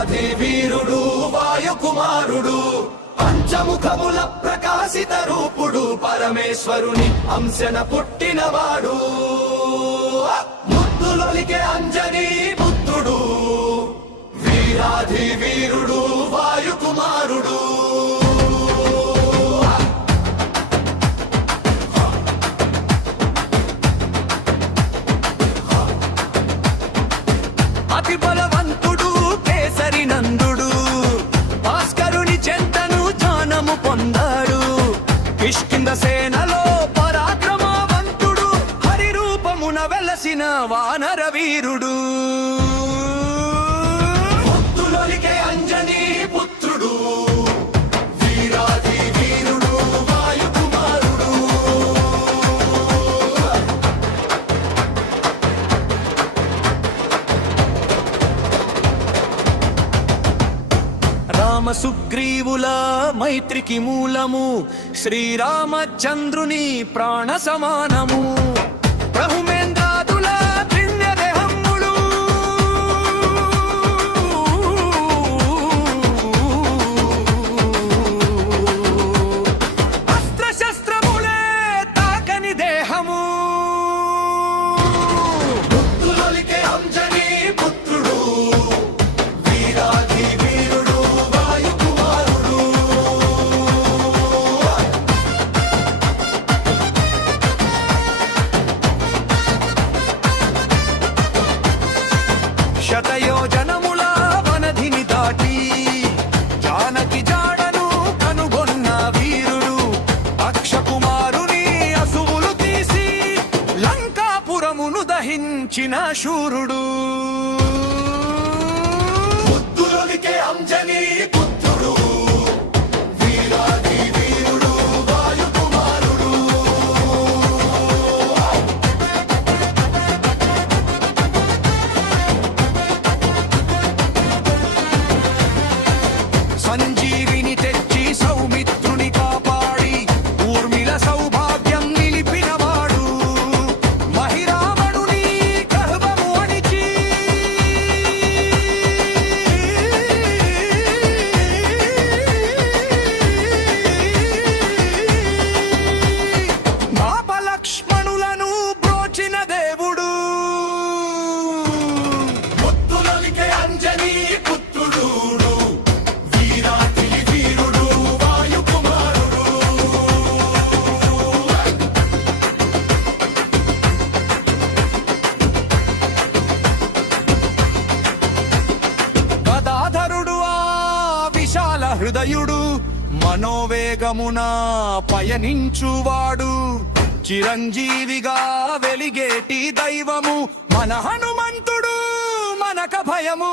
వీరాధి వీరుడు వాయుకుమారుడు పంచముఖముల ప్రకాశిత రూపుడు పరమేశ్వరుని అంశన పుట్టినవాడు ముద్దులొలికే అంజనీ పుత్రుడు వీరాధి వీరుడు వాయుకుమారుడు అతి బలవంతుడు కేసరి నందుడు భాస్కరుని చెంతను జ్ఞానము పొందాడు కిష్కింద సేనలో పరాక్రమవంతుడు హరి రూపమున వెలసిన వానర వీరుడు ముద్దులొలికే అంజనీ పుత్రుడు వీరాధి వీరుడు వాయుకుమారుడు రామ సుగ్రీవుల మైత్రికి మూలము శ్రీరామచంద్రుని ప్రాణ సమానము బ్రహ్మేంద్రాదుల దివ్యదేహములు అస్త్రశస్త్రములే తాకని దేహము ముద్దులొలికే అంజనీ పుత్రుడు వీరాధి వీరుడు వాయుకుమారుడు శతయోజనముల వనధిని దాటి జానకి జాడను కనుగొన్న వీరుడు అక్షకుమారుని అసువులు తీసి లంకాపురమును దహించిన శూరుడు ముద్దులొలికే అంజనీ పుత్రుడు వీరాధి వీరుడు వాయుకుమారుడు సంజీవిని తెచ్చి సౌమిత్రుని కాపాడి ఊర్మిళ సౌభాగ్యం నిలిపినవాడు మహిరావణుని గర్భము అణిచి పాపలక్ష్మణులను బ్రోచిన దేవుడు ముద్దులొలికే అంజనీ పుత్రుడు వీరాధి వీరుడు వాయుకుమారుడు గదాధరుడు ఆ విశాల హృదయుడు మనోవేగమున పయనించువాడు చిరంజీవిగా వెలిగేటి దైవము మన హనుమంతుడు మనక భయము